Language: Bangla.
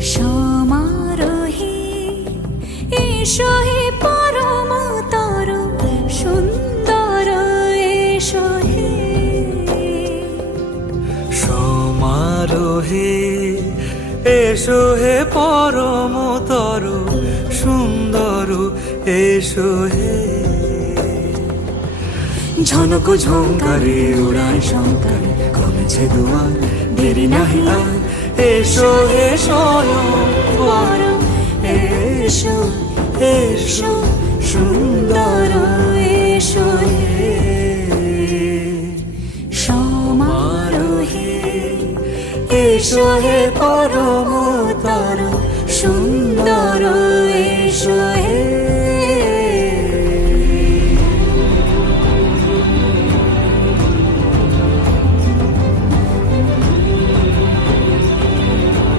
সমারোহে এসো হে পরমতর সুন্দর এসো হে। সমারোহে এসো হে পরমতর সুন্দর এসো হে। ঝনক ঝঙ্কারে উড়ায় শঙ্কারে কমেছে দুয়ার, দেরি নাহি আর এসো হে স্বয়ং বর। এসো এসো সুন্দর এসো হে। সমারোহে এসো হে পরম